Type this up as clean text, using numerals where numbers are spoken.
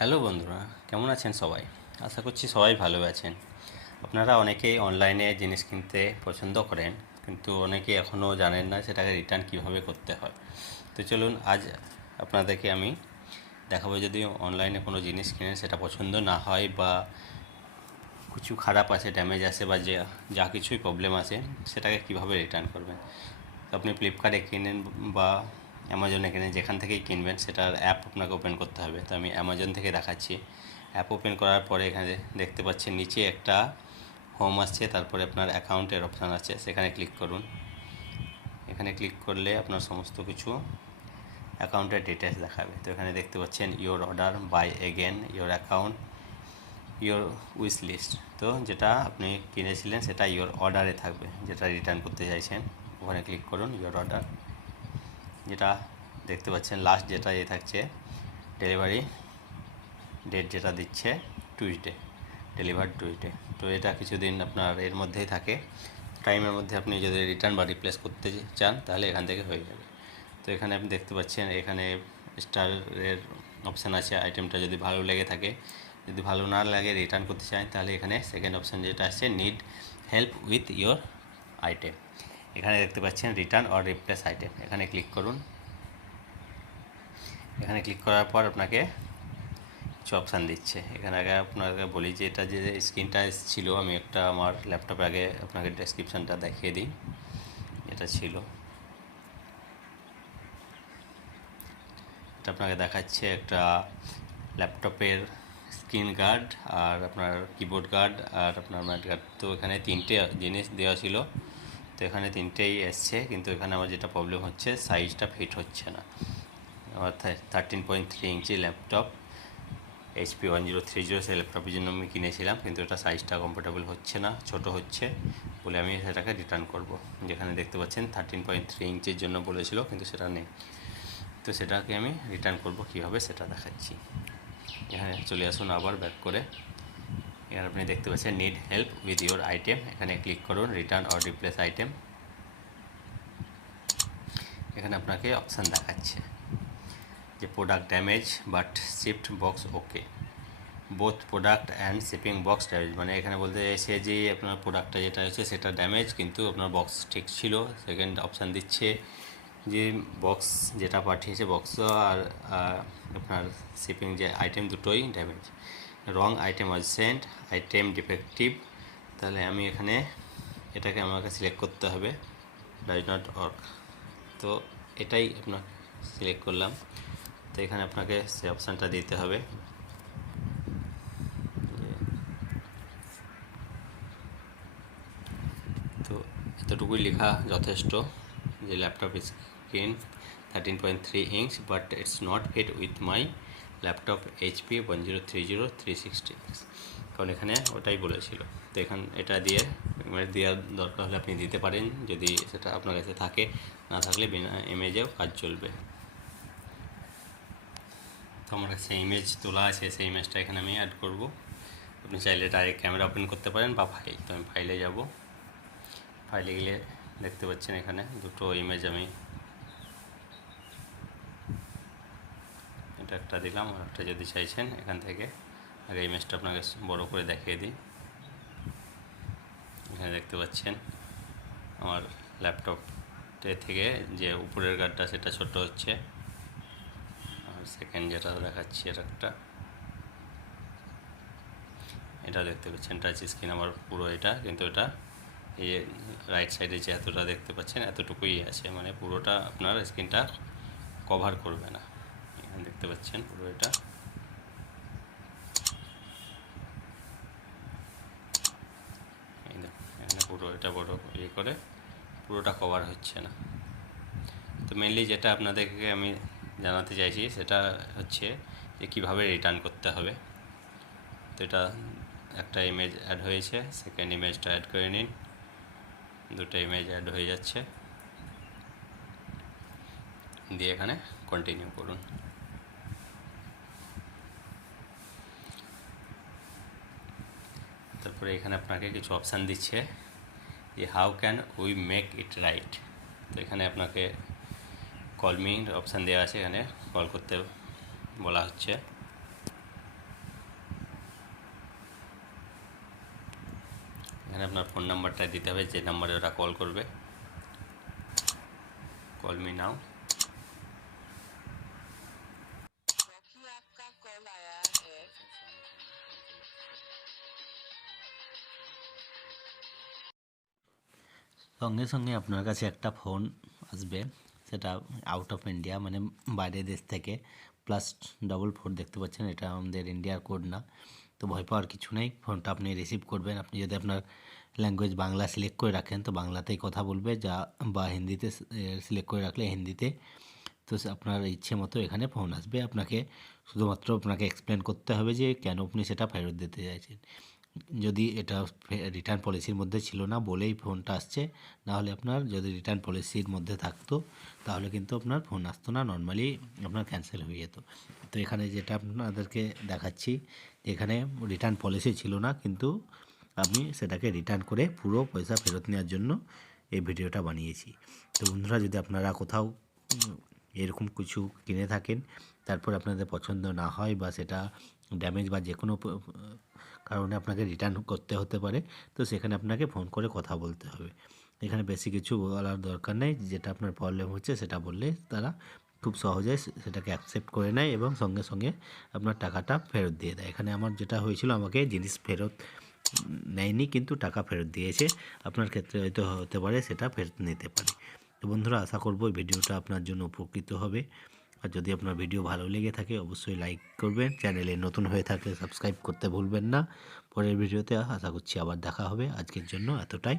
Hello বন্ধুরা, কেমন আছেন সবাই? আশা করছি সবাই ভালো আছেন। আপনারা অনেকেই অনলাইনে জিনিস কিনতে পছন্দ করেন, কিন্তু অনেকেই এখনও জানেন না সেটাকে রিটার্ন কীভাবে করতে হয়। তো চলুন আজ আপনাদেরকে আমি দেখাবো, যদি অনলাইনে কোনো জিনিস কিনেন সেটা পছন্দ না হয় বা কিছু খারাপ আছে, ড্যামেজ আসে বা যা কিছুই প্রবলেম আসে, সেটাকে কীভাবে রিটার্ন করবেন। আপনি ফ্লিপকার্টে কিনেন বা অ্যামাজনে কিনেন, যেখান থেকেই কিনবেন সেটার অ্যাপ আপনাকে ওপেন করতে হবে। তো আমি অ্যামাজন থেকে দেখাচ্ছি। অ্যাপ ওপেন করার পরে এখানে দেখতে পাচ্ছেন নিচে একটা হোম আসছে, তারপরে আপনার অ্যাকাউন্টের অপশান আছে, সেখানে ক্লিক করুন। এখানে ক্লিক করলে আপনার সমস্ত কিছু অ্যাকাউন্টের ডিটেলস দেখাবে। তো এখানে দেখতে পাচ্ছেন your order, buy again, your account, your wish list. তো যেটা আপনি কিনেছিলেন সেটা ইওর অর্ডারে থাকবে, যেটা রিটার্ন করতে চাইছেন ওখানে ক্লিক করুন, ইওর অর্ডার। যেটা দেখতে পাচ্ছেন লাস্ট যেটা থাকছে ডেলিভারি ডেট, যেটা দিচ্ছে টুইসডে, ডেলিভার টুইসডে। তো এটা কিছুদিন আপনার এর মধ্যেই থাকে, টাইমের মধ্যে আপনি যদি রিটার্ন বা রিপ্লেস করতে চান তাহলে এখান থেকে হয়ে যাবে। তো এখানে আপনি দেখতে পাচ্ছেন এখানে স্টারের অপশান আছে। আইটেমটা যদি ভালো লেগে থাকে, যদি ভালো না লাগে রিটার্ন করতে চান, তাহলে এখানে সেকেন্ড অপশান যেটা আছে need help with your item, এখানে দেখতে পাচ্ছেন রিটার্ন অর রিপ্লেস আইটেম, এখানে ক্লিক করুন। এখানে ক্লিক করার পর আপনাকে কিছু অপশান দিচ্ছে। এখানে আগে আপনাকে বলি যে এটা যে স্ক্রিনটা ছিল, আমি একটা আমার ল্যাপটপে আগে আপনাকে ডেসক্রিপশানটা দেখিয়ে দিই। এটা ছিল, এটা আপনাকে দেখাচ্ছে একটা ল্যাপটপের স্ক্রিন গার্ড আর আপনার কিবোর্ড গার্ড আর আপনার ম্যাট গার্ড। তো এখানে তিনটে জিনিস দেওয়া ছিল, তো এখানে তিনটেই এসছে, কিন্তু এখানে আমার যেটা প্রবলেম হচ্ছে সাইজটা ফিট হচ্ছে না। আমার 13.3 ইঞ্চি ল্যাপটপ, HP 1030, সেই ল্যাপটপের জন্য আমি কিনেছিলাম, কিন্তু এটা সাইজটা কমফোর্টেবল হচ্ছে না, ছোট হচ্ছে বলে আমি সেটাকে রিটার্ন করব। যেখানে দেখতে পাচ্ছেন 13.3 ইঞ্চির জন্য বলেছিল, কিন্তু সেটা নেই। তো সেটাকে আমি রিটার্ন করব কীভাবে সেটা দেখাচ্ছি। এখানে চলে আসুন আবার ব্যাক করে। এখানে আপনি দেখতে পাচ্ছেন need help with your item, এখানে ক্লিক করুন রিটার্ন অর রিপ্লেস আইটেম। এখানে আপনাকে অপশান দেখাচ্ছে যে product damage but shift box okay, both product and shipping box damage. মানে এখানে বলতে চাইছে যে আপনার প্রোডাক্টটা যেটা হচ্ছে সেটা ড্যামেজ, কিন্তু আপনার বক্স ঠিক ছিল। সেকেন্ড অপশান দিচ্ছে যে বক্স যেটা পাঠিয়েছে বক্স আর আপনার শিপিং যে আইটেম দুটোই damage. Wrong item was sent, item defective. তাহলে আমি এখানে এটাকে আমাকে সিলেক্ট করতে হবে, ডাজ নট ওয়ার্ক। তো এটাই আপনার সিলেক্ট করলাম। তো এখানে আপনাকে সে অপশানটা দিতে হবে। তো এতটুকুই লেখা যথেষ্ট যে laptop screen 13.3 inch but it's not fit with my laptop HP 1030 360X, কারণ এখানে ওটাই বলেছিল। তো এখানে এটা দিয়ে দেওয়ার দরকার হলে আপনি দিতে পারেন, যদি সেটা আপনার কাছে থাকে, না থাকলে বিনা ইমেজেও কাজ চলবে। তো আমার কাছে ইমেজ তোলা আছে, সেই ইমেজটা এখানে আমি অ্যাড করব। আপনি চাইলে ডাইরেক্ট ক্যামেরা ওপেন করতে পারেন বা ফাইল। তো আমি ফাইলে যাব, ফাইলে গেলে দেখতে পাচ্ছেন এখানে দুটো ইমেজ আমি এটা একটা দিলাম, আর একটা যদি চাইছেন এখান থেকে আগে ইমেজটা আপনাকে বড় করে দেখিয়ে দিই। এখানে দেখতে পাচ্ছেন আমার ল্যাপটপে থেকে যে উপরের গার্ডটা সেটা ছোট হচ্ছে, আর সেকেন্ড যেটা দেখাচ্ছি এর একটা, এটা দেখতে পাচ্ছেন টাচ স্ক্রিন আমার পুরো এটা, কিন্তু এটা এই রাইট সাইডে যে এতটা দেখতে পাচ্ছেন এতটুকুই আছে, মানে পুরোটা আপনার স্ক্রিনটা কভার করবে না। এখানে দেখতে পাচ্ছেন পুরো এটা, এখানে পুরো এটা বড় ইয়ে করে পুরোটা কভার হচ্ছে না। তো মেনলি যেটা আপনাদেরকে আমি জানাতে চাইছি সেটা হচ্ছে যে কীভাবে রিটার্ন করতে হবে। তো এটা একটা ইমেজ অ্যাড হয়েছে, সেকেন্ড ইমেজটা অ্যাড করে নিন, দুটো ইমেজ অ্যাড হয়ে যাচ্ছে, দিয়ে এখানে কন্টিনিউ করুন। তারপরে এখানে আপনাকে কিছু অপশান দিচ্ছে যে how can we make it right. তো এখানে আপনাকে কল মি অপশান দেওয়া আছে, এখানে কল করতে বলা হচ্ছে। এখানে আপনার ফোন নাম্বারটা দিতে হবে, যে নাম্বারে ওরা কল করবে। Call me now. সঙ্গে সঙ্গে আপনার কাছে একটা ফোন আসবে, সেটা আউট অফ ইন্ডিয়া, মানে বাইরের দেশ থেকে। +44 দেখতে পাচ্ছেন, এটা আমাদের ইন্ডিয়ার কোড না। তো ভয় পাওয়ার কিছু নেই, ফোনটা আপনি রিসিভ করবেন। আপনি যদি আপনার ল্যাঙ্গুয়েজ বাংলা সিলেক্ট করে রাখেন তো বাংলাতেই কথা বলবে, বা হিন্দিতে সিলেক্ট করে রাখলে হিন্দিতে। তো আপনার ইচ্ছে মতো এখানে ফোন আসবে। শুধুমাত্র আপনাকে এক্সপ্লেন করতে হবে যে কেন আপনি সেটা ফেরত দিতে চাইছেন। যদি এটা রিটার্ন পলিসির মধ্যে ছিল না বলেই ফোনটা আসছে, নাহলে আপনার যদি রিটার্ন পলিসির মধ্যে থাকতো তাহলে কিন্তু আপনার ফোন আসতো না, নর্মালি আপনার ক্যান্সেল হয়ে যেত। তো এখানে যেটা আপনাদেরকে দেখাচ্ছি, এখানে রিটার্ন পলিসি ছিল না, কিন্তু আমি সেটাকে রিটার্ন করে পুরো পয়সা ফেরত নেওয়ার জন্য এই ভিডিওটা বানিয়েছি। তো বন্ধুরা, যদি আপনারা কোথাও এরকম কিছু কিনে থাকেন, তারপর আপনাদের পছন্দ না হয় বা সেটা ড্যামেজ বা যে কোনো কারণে আপনাকে রিটার্ন করতে হতে পারে, তো সেখানে আপনাকে ফোন করে কথা বলতে হবে। এখানে বেশি কিছু বলার দরকার নেই, যেটা আপনার প্রবলেম হচ্ছে সেটা বললে তারা খুব সহজে সেটাকে অ্যাকসেপ্ট করে নেয় এবং সঙ্গে সঙ্গে আপনার টাকাটা ফেরত দিয়ে দেয়। এখানে আমার যেটা হয়েছিল, আমাকে জিনিস ফেরত নেয়নি কিন্তু টাকা ফেরত দিয়েছে। আপনার ক্ষেত্রে হয়তো হতে পারে সেটা ফেরত নিতে পারে। তো বন্ধুরা, আশা করব এই ভিডিওটা আপনার জন্য উপকৃত হবে। আর যদি আপনার ভিডিও ভালো লেগে থাকে অবশ্যই লাইক করবেন, চ্যানেলে নতুন হয়ে থাকলে সাবস্ক্রাইব করতে ভুলবেন না। পরের ভিডিওতে আশা করছি আবার দেখা হবে। আজকের জন্য এতটাই।